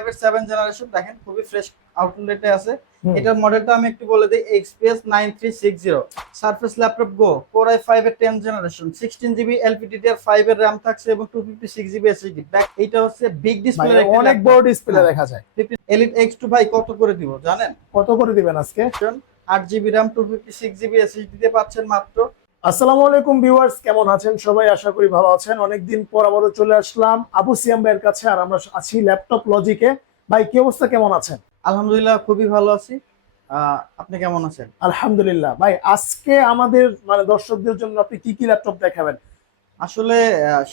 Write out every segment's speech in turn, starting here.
5 এর 7 জেনারেশন দেখেন খুবই ফ্রেশ আউটলেটে আছে। এটার মডেলটা আমি একটু বলে দিই, XPS 9360 সারফেস ল্যাপটপ গো, Core i5 এর 10 জেনারেশন, 16GB LPDDR5 এর RAM থাকছে এবং 256GB SSD। ব্যাক এটা হচ্ছে বিগ ডিসপ্লে, অনেক বড় ডিসপ্লে দেখা যায়। Elite X2 ভাই কত করে দিব জানেন? কত করে দিবেন আজকে? 8GB RAM 256GB SSD দিয়ে পাচ্ছেন মাত্র। আসসালামু আলাইকুম ভিউয়ার্স, কেমন আছেন সবাই? আশা করি ভালো আছেন। অনেকদিন পর আবারও চলে আসলাম আবু সিয়াম ভাইয়ের কাছে, আর আমরা আছি ল্যাপটপ লজিকে। ভাই কি অবস্থা, কেমন আছেন? আলহামদুলিল্লাহ খুবই ভালো আছি। আপনি কেমন আছেন? আলহামদুলিল্লাহ। ভাই আজকে আমাদের দর্শকদের জন্য আপনি কি কি ল্যাপটপ দেখাবেন? আসলে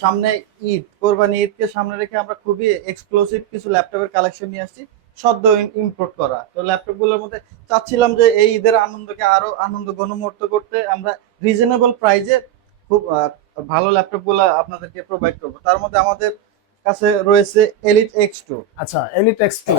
সামনে ঈদ, কোরবানি ঈদকে সামনে রেখে আমরা খুবই এক্সক্লুসিভ কিছু ল্যাপটপের কালেকশন নিয়ে আসছি, সদ্য ইম্পোর্ট করা। তো ল্যাপটপগুলোর মধ্যে চাচ্ছিলাম যে এই ঈদের আনন্দকে আরো আনন্দ ঘনমুক্ত করতে আমরা রিজনেবল প্রাইজে খুব ভালো ল্যাপটপগুলো আপনাদেরকে প্রোভাইড করবো। তার মধ্যে আমাদের কাছে রয়েছে এলিট X2। আচ্ছা, এলিট X2।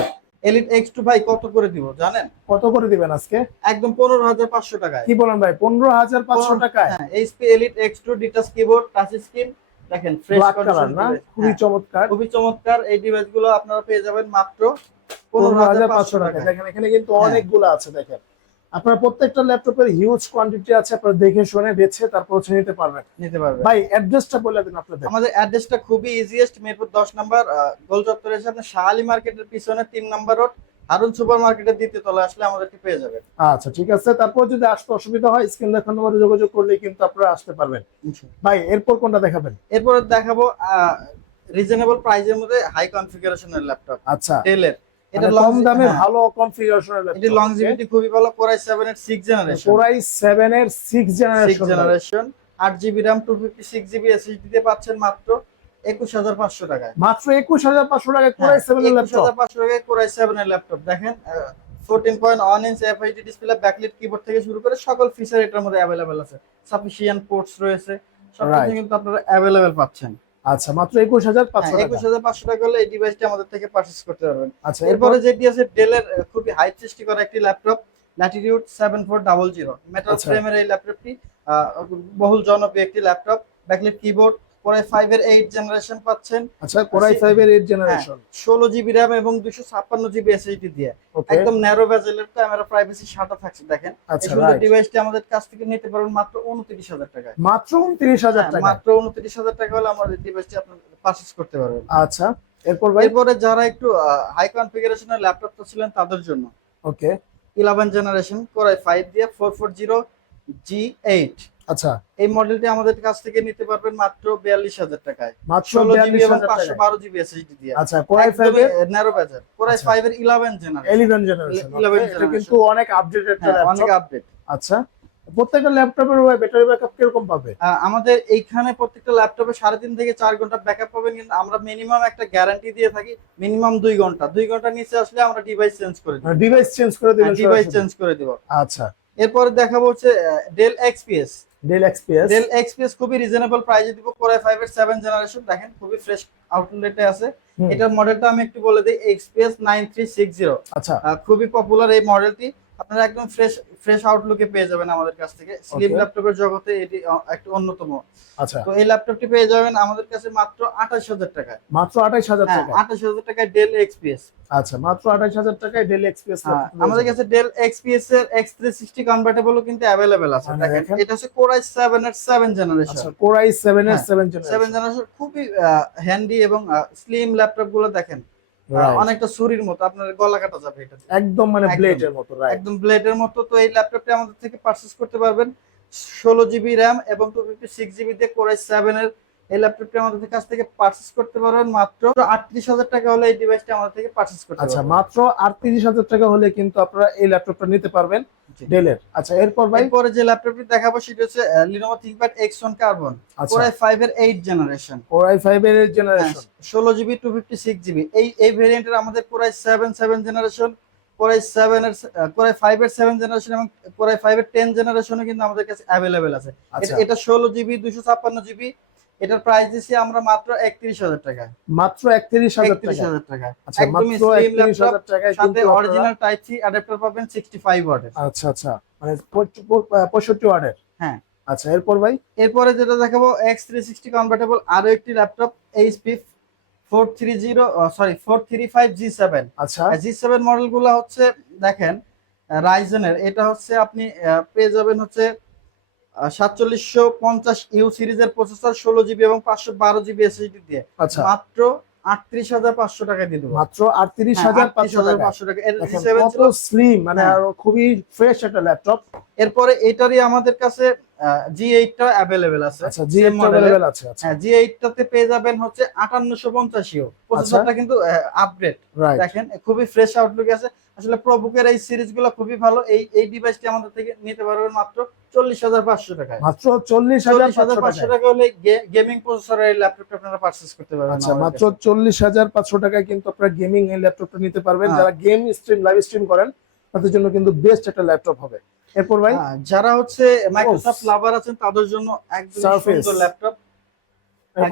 এলিট X2 ভাই কত করে দিব জানেন? কত করে দিবেন আজকে? একদম 15,500 টাকায়। কি বলেন ভাই, 15,500 টাকায়? হ্যাঁ, HP elite X2 detach keyboard, touch screen, দেখেন ফ্রেশ ব্ল্যাক কালার কন্ডিশন না? ডিভাইস। খুবই চমৎকার। খুবই চমৎকার। এই ডিভাইসগুলো আপনারা পেয়ে যাবেন মাত্র 15,500 15,500 টাকা। টাকায়। দেখেন এখানে কিন্তু অনেকগুলো আছে। দেখেন আপনার প্রত্যেকটা ল্যাপটপের হিউজ কোয়ান্টিটি আছে, আপনারা দেখে শুনে বেছে তারপর হচ্ছে নিতে পারবেন। নিতে পারবেন। ভাই অ্যাড্রেসটা বলে দিন আপনাদের। আমাদের অ্যাড্রেসটা খুবই ইজিয়েস্ট, মিরপুর 10 নাম্বার গোল চত্বরে এসে আপনি শাহালি মার্কেটের পিছনে 3 নাম্বার রোড হারুন সুপার মার্কেটের দ্বিতীয় তলায় আসলে আমাদেরকে পেয়ে যাবেন। আচ্ছা ঠিক আছে, তারপর যদি আসতে অসুবিধা হয় স্ক্রিন দেখানো নম্বরে যোগাযোগ করলে কিন্তু আপনারা আসতে পারবেন। ভাই এরপর কোনটা দেখাবেন? এরপরে দেখাবো রিজনেবল প্রাইজের মধ্যে হাই কনফিগারেশনের ল্যাপটপ। আচ্ছা, ডেলের এটা কম দামে ভালো কনফিগারেশনের ল্যাপটপ। এটি লংজিভিটি খুবই ভালো। Core i7 এর 6 জেনারেশন। Core i7 এর 6 generation, 8GB RAM 256GB SSD দিয়ে পাচ্ছেন মাত্র 21,500 টাকায়। মাত্র 21,500 টাকায় Core i7 এর ল্যাপটপ। 21,500 টাকায় Core i7 এর ল্যাপটপ। দেখেন 14.1 inch FHD display, backlit keyboard থেকে শুরু করে সকল ফিচার এটার মধ্যে अवेलेबल আছে। সাফিসিয়েন্ট পোর্টস রয়েছে, সবকিছু কিন্তু আপনারা अवेलेबल পাচ্ছেন। আচ্ছা, মাত্র 21,500 টাকা। 21,500 টাকা হলে এই ডিভাইসটি আমাদের থেকে পারচেজ করতে পারবেন। আচ্ছা, এরপরে যেটি আছে ডেলের খুবই হাইপ সৃষ্টি করা একটি ল্যাপটপ, ল্যাটিটিউড 7400 মেটাল ফ্রেমের এই ল্যাপটপটি বহুল জনপ্রিয় একটি laptop. Backlit keyboard, Core i5 এর 8 জেনারেশন পাচ্ছেন। আচ্ছা, Core i5 এর 8 জেনারেশন, 16GB RAM এবং 256GB SSD দিয়ে একদম ন্যারো বেজেলের ক্যামেরা, প্রাইভেসি শাটা থাকছে। দেখেন এই সুন্দর ডিভাইসটি আমাদের কাছ থেকে নিতে পারবেন মাত্র 29,000 টাকায়। মাত্র 29,000 টাকা। মাত্র 29,000 টাকা হলে আমাদের ডিভাইসটি আপনারা পারচেজ করতে পারবেন। আচ্ছা, এরপর ভাই? এরপরে যারা একটু হাই কনফিগারেশনের ল্যাপটপ ছিলেন তাদের জন্য ওকে 11 জেনারেশন Core i5 দিয়ে 440G8। আচ্ছা, এই মডেলটি আমাদের কাছ থেকে নিতে পারবেন মাত্র 42,000 টাকায়। মাত্র 16GB এবং 42,000 টাকা। 512GB SSD দিয়ে। আচ্ছা, Core i5 এর ন্যারো বেজেল, Core i5 এর 11 জেনারেশন। 11 জেনারেশন, এটা কিন্তু অনেক আপডেটেড একটা ল্যাপটপ। অনেক আপডেট। আচ্ছা, প্রত্যেকটা ল্যাপটপের ব্যাটারি ব্যাকআপ কিরকম পাবে? আমাদের এইখানে প্রত্যেকটা ল্যাপটপে 3.5 থেকে 4 ঘন্টা ব্যাকআপ পাবেন, কিন্তু আমরা মিনিমাম একটা গ্যারান্টি দিয়ে থাকি মিনিমাম 2 ঘন্টা। 2 ঘন্টার নিচে আসলে আমরা ডিভাইস চেঞ্জ করে দিই। ডিভাইস চেঞ্জ করে দিবেন? ডিভাইস চেঞ্জ করে দিব। আচ্ছা, এরপরে দেখাবো হচ্ছে ডেল XPS। ডেল XPS খুবই রিজনেবল প্রাইসে দিব। Core i5 এর 7 জেনারেশন, দেখেন খুবই ফ্রেশ আউটলেটে আছে। এটার মডেলটা আমি একটু বলে দিই, XPS 9360। আচ্ছা, খুবই পপুলার এই মডেলটি। আপনারা একদম ফ্রেশ আউটলুকে পেয়ে যাবেন আমাদের কাছ থেকে। স্লিম ল্যাপটপের জগতে এটি একটা অন্যতম। আচ্ছা, তো এই ল্যাপটপটি পেয়ে যাবেন আমাদের কাছে মাত্র 28,000 টাকায়। মাত্র 28,000 টাকা? 28,000 টাকায় ডেল XPS। আচ্ছা, মাত্র 28,000 টাকায় ডেল XPS। আমাদের কাছে ডেল XPS এর X360 কনভার্টেবলও কিন্তু अवेलेबल আছে। দেখেন এটা হচ্ছে Core i7 এর 7 জেনারেশন। আচ্ছা, Core i7 এর 7 জেনারেশন খুবই হ্যান্ডি এবং স্লিম ল্যাপটপ গুলো দেখেন অনেকটা ছুরির মতো, আপনার গলা কাটা যাবে এটা একদম, ব্লেডের মতো। একদম ব্লেডের মতো। তো এই ল্যাপটপটি আমাদের থেকে পারচেজ করতে পারবেন 16GB RAM এবং 256GB দিয়ে Core i7 এর এই ল্যাপটপটি আমাদের কাছ থেকে পারচেজ করতে পারবেন মাত্র 38,000 টাকা হলে এই ডিভাইসটি আমাদের থেকে পারচেজ করতে পারবেন। আচ্ছা, মাত্র 38,000 টাকা হলে কিন্তু আপনারা এই ল্যাপটপটা নিতে পারবেন ডেলের। আচ্ছা, এরপর ভাই? এরপরে যে ল্যাপটপটি দেখাবো সেটা হচ্ছে Lenovo ThinkPad X1 Carbon, Core i5 এর 8 জেনারেশন। Core i5 এর 8 জেনারেশন, 16GB 256GB। এই ভেরিয়েন্টের আমাদের Core i7 7 generation, Core i5 এর 7 জেনারেশন এবং Core i5 এর 10 জেনারেশনও কিন্তু আমাদের কাছে अवेलेबल আছে। এটা 16GB 256GB। এটার প্রাইস দিছি আমরা মাত্র 31,000 টাকায়। মাত্র 31,000 টাকা। আচ্ছা, মাত্র 31,000 টাকায় সাথে অরিজিনাল টাইপ সি অ্যাডাপ্টার পাবেন 65 ওয়াটের। আচ্ছা আচ্ছা, 65 ওয়াটের। হ্যাঁ। আচ্ছা, এরপর ভাই? এরপরে যেটা দেখাবো X360 কনভার্টেবল আরো একটি ল্যাপটপ, HP 435G7। আচ্ছা G7 মডেল গুলা হচ্ছে দেখেন রাইজেনের, এটা হচ্ছে আপনি পেয়ে যাবেন হচ্ছে 4750 ইউ সিরিজের প্রসেসর, 16 জিবি এবং 512 জিবি এসএসডি দিয়ে আচ্ছা মাত্র 38,500 টাকায় দিয়ে দেবো। মাত্র 38,500 টাকা। 38,500 টাকা। এর দেখেন G7 কত ছিল। স্লিম, মানে হ্যাঁ। আর খুবই ফ্রেশ একটা ল্যাপটপ। এরপরে এটারই আমাদের কাছে G8 টা অ্যাভেলেবেল আছে। আচ্ছা G8 अवेलेबल আছে। আচ্ছা হ্যাঁ, G8 টাতে পেয়ে যাবেন হচ্ছে 5850 ইউ। প্রসেসরটা কিন্তু আপডেট। রাইট। দেখেন খুবই ফ্রেশ আউটলুক আছে। আসলে প্রবুকের এই সিরিজগুলো খুবই ভালো। এই ডিভাইসটি আমাদের থেকে নিতে পারবেন মাত্র 40,500 টাকায়। মাত্র 40,500 40,500 টাকায়। টাকা হলে গেমিং প্রসেসরের এই ল্যাপটপটা আপনারা পারচেজ করতে পারবেন। আচ্ছা আমাদের মাত্র কাছে। 40,500 টাকায় কিন্তু আপনারা গেমিং এই ল্যাপটপটা নিতে পারবেন। হ্যাঁ। যারা গেম স্ট্রিম লাইভ স্ট্রিম করেন তাদের জন্য কিন্তু বেস্ট একটা ল্যাপটপ হবে। এরপর ভাই যারা হচ্ছে মাইক্রোসফট লাভার আছেন তাদের জন্য একদম Surface। সুন্দর ল্যাপটপ।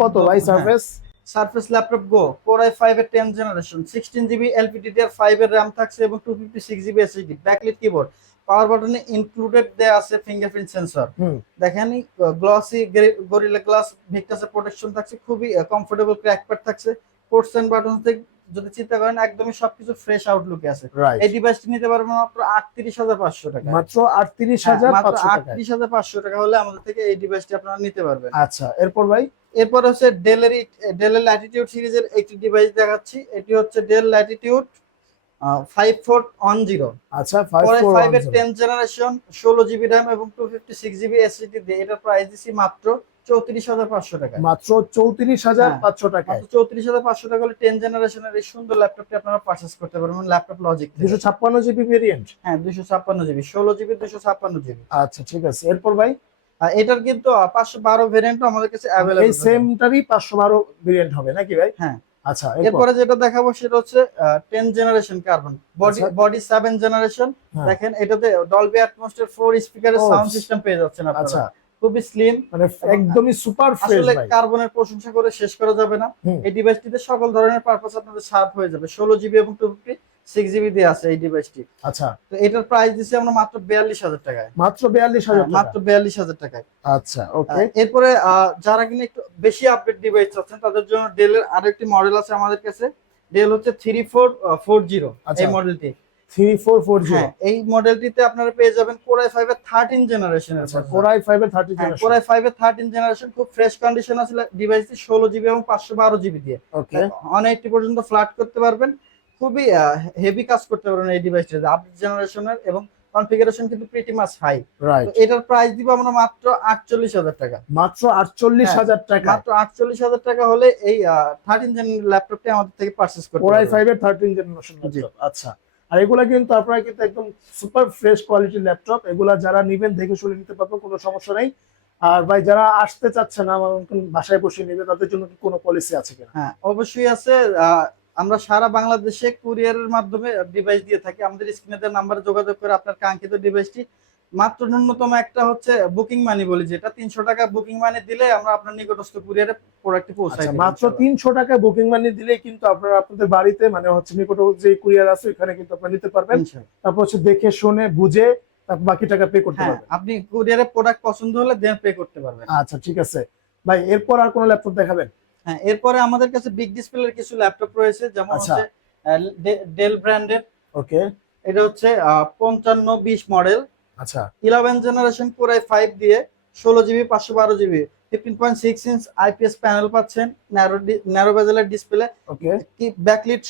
কত ভাই সারফেস? সারফেস ল্যাপটপ গো Core i5 এর 10th জেনারেশন, 16 জিবি LPDDR5 এর RAM থাকছে এবং 256 জিবি এসএসডি, ব্যাকলিট কিবোর্ড, পাওয়ার বাটনে ইনক্লুডেড দেয়া আছে ফিঙ্গারপ্রিন্ট সেন্সর। দেখেন গ্লসি গরিলা গ্লাস ভিক্টাসের প্রোটেকশন থাকছে, খুবই কমফোর্টেবল ক্র্যাকপ্যাড থাকছে। পোর্টস এন্ড বাটন থেকে যদি চিন্তা করেন একদমই সবকিছু ফ্রেশ আউটলুকে আছে। রাইট। এই ডিভাইসটি নিতে পারবেন মাত্র 38,500 টাকা। মাত্র 38,500 টাকা। 38,500 টাকা হলে আমাদের থেকে এই ডিভাইসটি আপনারা নিতে পারবেন। আচ্ছা এরপর ভাই এরপর হচ্ছে ডেলের ল্যাটিটিউড সিরিজের একটি ডিভাইস দেখাচ্ছি। এটি হচ্ছে ডেল ল্যাটিটিউড 5410। আচ্ছা Core i5 এর 5410 10th জেনারেশন, 16 জিবি RAM এবং 256 জিবি এসএসডি দিয়ে এটার প্রাইস দিছি মাত্র 34,500 টাকা। মাত্র 34,500 টাকায়। মাত্র 34,500 টাকা হলে 10 জেনারেশনের এই সুন্দর ল্যাপটপটি আপনারা পারচেজ করতে পারবেন ল্যাপটপ লজিক থেকে। 256 জিবি ভেরিয়েন্ট। হ্যাঁ 256 জিবি, 16 জিবি 256 জিবি। আচ্ছা ঠিক আছে এরপর ভাই এটার কিন্তু 512 ভেরিয়েন্ট আমাদের কাছে অ্যাভেলেবল। এই সেমটারই 512 ভেরিয়েন্ট হবে নাকি ভাই? হ্যাঁ। আচ্ছা এরপরে যেটা দেখাবো সেটা হচ্ছে 10 জেনারেশন কার্বন বডি 7 জেনারেশন। হ্যাঁ। দেখেন এটাতে ডলবি অ্যাটমসফিয়ার 4 স্পিকারের ও, সাউন্ড সিস্টেম পেয়ে যাচ্ছেন আপনারা। আচ্ছা খুবই স্লিম, মানে একদমই সুপার ফ্রেশ আসলে ভাই। কার্বনের প্রশংসা করে শেষ করা যাবে না। হুম। এই ডিভাইসটিতে সকল ধরনের পারপাস আপনাদের সার্ভ হয়ে যাবে। 16 জিবি এবং 256 জিবি দিয়ে আছে এই ডিভাইসটি। আচ্ছা তো এটার প্রাইস দিছি আমরা মাত্র 42,000 টাকায়। মাত্র 42,000 টাকা। মাত্র 42,000 টাকায়। আচ্ছা ওকে এরপরে যারা কিনা একটু বেশি আপডেট ডিভাইস চাচ্ছেন তাদের জন্য ডেলের আরেকটি মডেল আছে আমাদের কাছে। ডেল হচ্ছে 3440 আচ্ছা। এই মডেলটি। 3440। হ্যাঁ, এই মডেলটিতে আপনারা পেয়ে যাবেন Core i5 এর 13 জেনারেশনের। আচ্ছা Core i5 এর 30 জেনারেশন। Core i5 এর 13 জেনারেশন, খুব ফ্রেশ কন্ডিশন আছে ডিভাইসটি, 16 জিবি এবং 512 জিবি দিয়ে। ওকে 180 পর্যন্ত ফ্ল্যাট করতে পারবেন। খুবই হেভি কাজ করতে পারবেন এই ডিভাইসটিতে, আপডেট জেনারেশনের এবং কনফিগারেশন কিন্তু প্রিটি মাচ হাই। রাইট। তো এটার প্রাইস দিব আমরা মাত্র 48,000 টাকা। মাত্র 48,000 টাকা। মাত্র 48,000 টাকা হলে এই 13 জেন ল্যাপটপটি আমাদের থেকে পারচেজ করতে Core পারবেন। i5 এর 13 জেনারেশন ল্যাপটপ। আচ্ছা আর এগুলা কিন্তু আপনারা কিন্তু একদম সুপার ফ্রেশ কোয়ালিটির ল্যাপটপ। এগুলা যারা নেবেন দেখে শুনে নিতে পারবেন, কোনো সমস্যা নেই। আর ভাই যারা আসতে চাচ্ছে না, আমার মতন বাসায় বসে নেবে, তাদের জন্য কি কোনো পলিসি আছে কিনা? হ্যাঁ অবশ্যই আছে। আমরা সারা বাংলাদেশে কুরিয়ারের মাধ্যমে ডিভাইস দিয়ে থাকি। আমাদের স্ক্রিনে দেওয়া নাম্বারে যোগাযোগ করে আপনার কাঙ্ক্ষিত ডিভাইসটি মাত্র ন্যূনতম একটা হচ্ছে বুকিং মানি বলি, যেটা 300 টাকা বুকিং মানি দিলে আমরা আপনার নিকটস্থ কুরিয়ারে প্রোডাক্টটি পৌঁছাই আচ্ছা দেব মাত্র ইনশাআল্লাহ। 300 টাকা বুকিং মানি দিলেই কিন্তু আপনারা আপনাদের বাড়িতে, মানে হচ্ছে নিকট যে কুরিয়ার আছে ওখানে কিন্তু আপনারা নিতে পারবেন। ইনশাআল্লাহ। তারপর হচ্ছে দেখে শুনে বুঝে তারপর বাকি টাকা পে করতে হ্যাঁ, পারবেন। আপনি কুরিয়ারে প্রোডাক্ট পছন্দ হলে দেন পে করতে পারবেন। আচ্ছা ঠিক আছে ভাই, এরপর আর কোন ল্যাপটপ দেখাবেন? হ্যাঁ, এরপরে আমাদের কাছে বিগ ডিসপ্লের কিছু ল্যাপটপ রয়েছে, যেমন আচ্ছা। হচ্ছে ডেল ব্র্যান্ডের। ওকে এটা হচ্ছে 5520 মডেল, আচ্ছা 11 জেনারেশন Core i5 দিয়ে, 16 GB 512 GB, 15.6 inch IPS panel পাচ্ছেন, ন্যারো বেজেলের ডিসপ্লে, ওকে ব্যাকলিট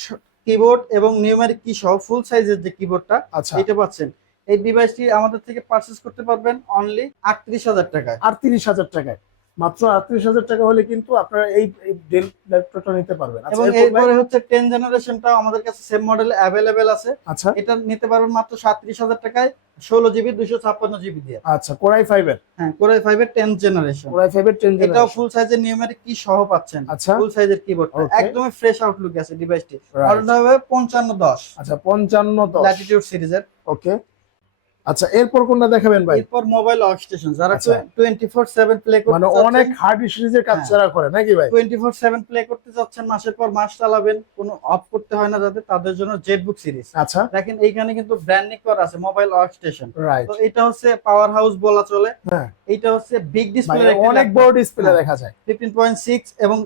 কিবোর্ড এবং নিউমেরিক কি সহ ফুল সাইজের যে কিবোর্ডটা আচ্ছা এটা পাচ্ছেন। এই ডিভাইসটি আমাদের থেকে পারচেজ করতে পারবেন অনলি 38,000 টাকায়। 38,000 টাকায়। মাত্র 38,000 টাকা হলে কিন্তু আপনারা এই ডেল ল্যাপটপটা নিতে পারবেন। আচ্ছা এবং এরপর ভাই? এরপরে হচ্ছে 10 জেনারেশনটাও আমাদের কাছে সেম মডেল অ্যাভেলেবেল আছে। আচ্ছা এটা নিতে পারবেন মাত্র 37,000 টাকায়, 16 জিবি 256 জিবি দিয়ে। আচ্ছা Core i5 এর হ্যাঁ, Core i5 এর 10 জেনারেশন। Core i5 এর 10 এটাও জেনারেশন। ফুল সাইজের নিউমেরিক কি সহ পাচ্ছেন। আচ্ছা ফুল সাইজের কিবোর্ড, Okay. একদমই ফ্রেশ আউটলুক আছে ডিভাইসটি। Right. মডেলটা হবে 5510 আচ্ছা 5510 ল্যাটিটিউড সিরিজের। ওকে আচ্ছা, এরপর কোনটা দেখাবেন ভাই? এরপর মোবাইল ওয়ার্কস্টেশন, যারা আচ্ছা। 24/7 প্লে করতে মানে চাচ্ছেন, অনেক হার্ড সিরিজের কাজ হ্যাঁ। যারা করে নাকি ভাই? 24/7 প্লে করতে চাচ্ছেন, মাসের পর মাস চালাবেন, কোনো অফ করতে হয় না যাদের, তাদের জন্য জেটবুক সিরিজ। আচ্ছা, দেখেন এইখানে কিন্তু ব্র্যান্ডিং করা আছে মোবাইল ওয়ার্কস্টেশন। রাইট। তো এটা হচ্ছে পাওয়ার হাউস বলা চলে। হ্যাঁ, এটা হচ্ছে বিগ মানে ডিসপ্লে, অনেক বড় ডিসপ্লে হ্যাঁ। দেখা যায়। 15.6 এবং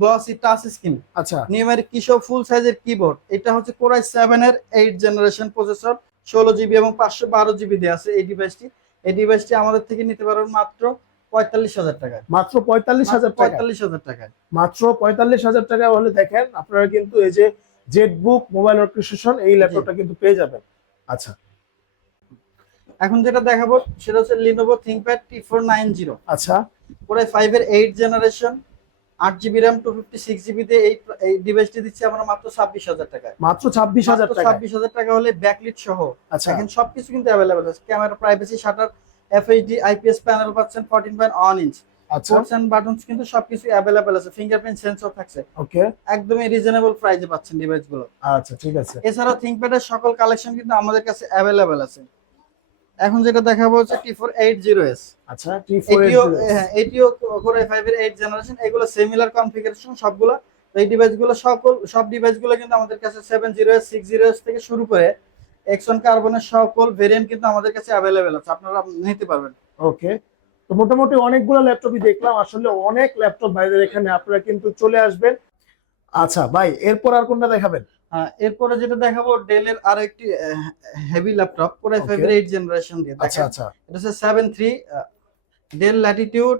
গ্লসি টাচ স্ক্রিন, আচ্ছা, নিউমেরিক কিশো ফুল সাইজের কিবোর্ড। এটা হচ্ছে কোরাই 7 এর 8 জেনারেশন প্রসেসর, 16 জিবি এবং 512 জিবি দেওয়া আছে এই ডিভাইসটি। এই ডিভাইসটি আমাদের থেকে নিতে পারবেন মাত্র 45,000 টাকায়। মাত্র 45,000 টাকা। 45,000 টাকায়। মাত্র 45,000 টাকা হলে দেখেন আপনারা কিন্তু এই যে জেটবুক মোবাইল অর্কেস্ট্রেশন এই ল্যাপটপটা কিন্তু পেয়ে যাবেন। আচ্ছা, এখন যেটা দেখাবো সেটা হচ্ছে লিনোভো থিংকপ্যাড T490, আচ্ছা, কোরাই 5 এর 8 জেনারেশন, 8 জিবি র্যাম, 256 জিবি দিয়ে এই ডিভাইসটি দিচ্ছি আমরা মাত্র 26,000 টাকায়। মাত্র 26,000 টাকা। 26,000 টাকা হলে ব্যাকলিট সহ আচ্ছা, দেখেন সবকিছু কিন্তু অ্যাভেলেবল আছে। Camera, privacy, shutter, FHD IPS panel পাচ্ছেন 14.1 ইঞ্চ। আচ্ছা, পোর্টস এন্ড বাটনস কিন্তু সবকিছু অ্যাভেলেবল আছে, ফিঙ্গারপ্রিন্ট সেন্সর থাকছে। ওকে, একদমই রিজনেবল প্রাইসে পাচ্ছেন ডিভাইসগুলো। আচ্ছা, ঠিক আছে। এছাড়াও থিংকপ্যাডের সকল কালেকশন কিন্তু আমাদের কাছে অ্যাভেলেবল আছে। এখন যেটা দেখাবো হচ্ছে T480S। আচ্ছা, এটিও কোরাই 5 এর 8 জেনারেশন। এগুলো সিমিলার কনফিগারেশন সবগুলো। তো এই ডিভাইসগুলো সব ডিভাইসগুলো কিন্তু আমাদের কাছে 70S 60S থেকে শুরু করে এক্সন কার্বনের সকল ভেরিয়েন্ট কিন্তু আমাদের কাছে অ্যাভেলেবেল আছে, আপনারা নিতে পারবেন। ওকে, তো মোটামুটি অনেকগুলো ল্যাপটপই দেখলাম, আসলে অনেক ল্যাপটপ ভাইদের এখানে, আপনারা কিন্তু চলে আসবেন। আচ্ছা ভাই, এরপর আর কোনটা দেখাবেন? এরপরে যেটা দেখাবো ডেলের আরো একটি হেভি ল্যাপটপ, কোরাই 5 এর 8 জেনারেশন দিয়ে। আচ্ছা, দেখেন আচ্ছা, এটা হচ্ছে 73 ডেল ল্যাটিটিউড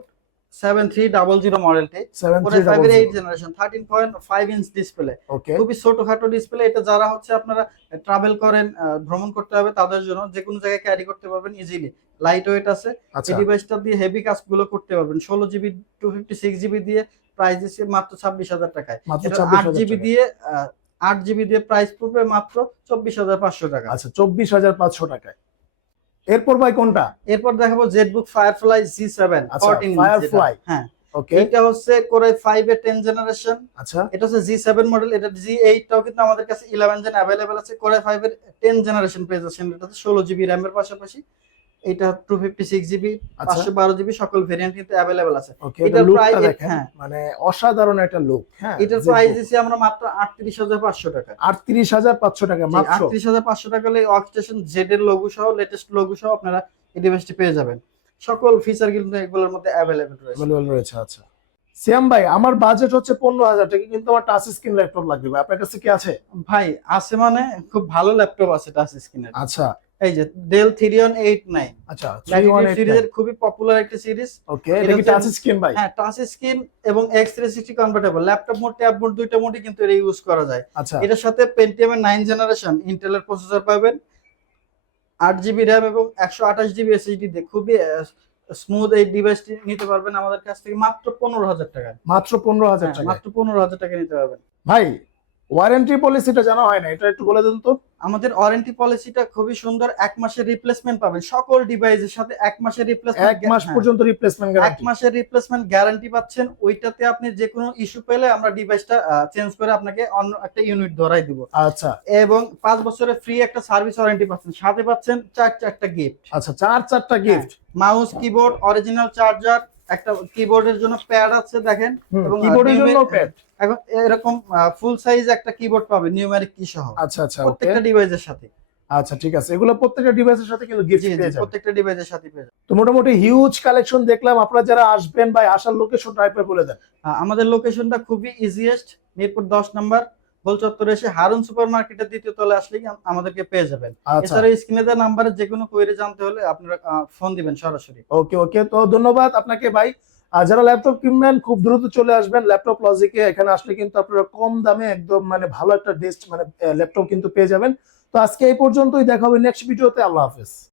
7300 মডেলটি, কোরাই 5 এর 8 জেনারেশন, 13.5 ইঞ্চ ডিসপ্লে। ওকে, খুবই ছোটখাটো ডিসপ্লে। এটা যারা হচ্ছে আপনারা ট্রাভেল করেন, ভ্রমণ করতে হবে তাদের জন্য, যে কোনো জায়গায় ক্যারি করতে পারবেন ইজিলি। লাইট ওয়েট আছে। আচ্ছা, এই ডিভাইসটা দিয়ে হেভি কাজগুলো করতে পারবেন। 16 জিবি 256 জিবি দিয়ে প্রাইস দিচ্ছে মাত্র 26,000 টাকায়। মাত্র এটা 26,000 8 জিবি দিয়ে 8 জিবি দিয়ে প্রাইস পড়বে মাত্র 24,500 টাকা। আচ্ছা, 24,500 টাকায়। এরপর ভাই কোনটা? এরপর দেখাবো জেটবুক ফায়ারফ্লাই G7 আচ্ছা, 14 ইঞ্চ Firefly। যেটা। হ্যাঁ, ওকে, এটা হচ্ছে কোরাই 5 এর 10 জেনারেশন। আচ্ছা, এটা হচ্ছে G7 মডেল। এটা G8 টাও কিন্তু আমাদের কাছে 11 জেন অ্যাভেলেবেল আছে। কোরাই 5 এর 10 জেনারেশন পেয়ে যাচ্ছেন। এটাতে 16 জিবি র্যামের পাশাপাশি এটা 256 জিবি, আচ্ছা, 512 জিবি সকল ভেরিয়েন্ট কিন্তু অ্যাভেলেবেল আছে। ওকে, এটার এটা লুকটা প্রাইস, দেখেন, হ্যাঁ, মানে অসাধারণ একটা লুক। হ্যাঁ, এটার প্রাইস দিছি আমরা মাত্র 38,500 টাকা। 38,500 টাকা মাত্র। 38,500 টাকা হলে ওয়ার্কস্টেশন জেড এর লোগো সহ, লেটেস্ট লোগো সহ আপনারা এই ডিভাইসটি পেয়ে যাবেন। সকল ফিচার কিন্তু এগুলোর মধ্যে অ্যাভেলেবেল রয়েছে। অ্যাভেলেবল রয়েছে। আচ্ছা সিয়াম ভাই, আমার বাজেট হচ্ছে 15,000 টাকা, কিন্তু আমার টাচ স্ক্রিন ল্যাপটপ লাগবে ভাই, আপনার কাছে কি আছে? ভাই আছে, মানে খুব ভালো ল্যাপটপ আছে টাচ স্ক্রিনের। আচ্ছা, এই যে ডেল থিরিয়ন 89 আচ্ছা, ল্যাটিটিউড সিরিজের খুবই পপুলার একটা সিরিজ। ওকে, এটা কি টাচ স্ক্রিন ভাই? হ্যাঁ, টাচ স্ক্রিন এবং X360 convertible, laptop mode, tab mode দুইটা মোডই কিন্তু এটা ইউজ করা যায়। আচ্ছা, এটার সাথে পেন্টিয়াম এর 9 জেনারেশন ইন্টেলের প্রসেসর পাবেন, 8 জিবি র্যাম এবং 128 জিবি এসএসডি দিয়ে খুবই স্মুথ এই ডিভাইসটি নিতে পারবেন আমাদের কাছ থেকে মাত্র 15,000 টাকায়। মাত্র 15,000 হ্যাঁ, টাকা। মাত্র 15,000 টাকা নিতে পারবেন। ভাই ওয়ারেন্টি পলিসিটা জানা হয় না, এটা একটু বলে দেন তো। আমাদের ওয়ারেন্টি পলিসিটা খুবই সুন্দর। 1 মাসের রিপ্লেসমেন্ট পাবেন সকল ডিভাইসের সাথে। 1 মাসের রিপ্লেসমেন্ট, 1 মাস পর্যন্ত রিপ্লেসমেন্ট 1 গ্যারান্টি। মাসের রিপ্লেসমেন্ট গ্যারান্টি পাচ্ছেন। ওইটাতে আপনি যে কোনো ইস্যু পেলে আমরা ডিভাইসটা চেঞ্জ করে আপনাকে অন্য একটা ইউনিট ধরাই দিব। আচ্ছা, এবং 5 বছরের ফ্রি একটা সার্ভিস ওয়ারেন্টি পাচ্ছেন, সাথে পাচ্ছেন 4টা গিফট। আচ্ছা, 4টা gift. Mouse, keyboard, original charger, একটা কিবোর্ডের জন্য প্যাড আছে দেখেন, এবং কিবোর্ডের জন্য প্যাড। এখন এরকম ফুল সাইজ একটা কিবোর্ড পাবেন নিউমেরিক কি সহ আচ্ছা, আচ্ছা, ওকে, প্রত্যেকটা ডিভাইসের সাথে। আচ্ছা, ঠিক আছে, এগুলো প্রত্যেকটা ডিভাইসের সাথে কিন্তু গিফট জি জি, পেয়ে যাবেন। প্রত্যেকটা ডিভাইসের সাথে পেয়ে যাবেন। তো মোটামুটি হিউজ কালেকশন দেখলাম। আপনারা যারা আসবেন ভাই, আসার লোকেশন টাইপে বলে দেন। আমাদের লোকেশনটা খুবই ইজিয়েস্ট, মিরপুর 10 নম্বর গোল চত্বরে এসে হারুন সুপার মার্কেটের 2য় তলায় আসলে আমাদেরকে পেয়ে যাবেন। আচ্ছা, এছাড়া স্ক্রিনে দেওয়া নাম্বারে যে কোনো কোয়েরি জানতে হলে আপনারা ফোন দিবেন সরাসরি। ওকে, ওকে, তো ধন্যবাদ আপনাকে ভাই। আর যারা ল্যাপটপ কিনবেন খুব দ্রুত চলে আসবেন ল্যাপটপ লজিকে। এখানে আসলে কিন্তু আপনারা কম দামে একদম মানে ভালো একটা বেস্ট মানে ল্যাপটপ কিন্তু পেয়ে যাবেন। তো আজকে এই পর্যন্তই, দেখা হবে নেক্সট ভিডিওতে। আল্লাহ হাফেজ।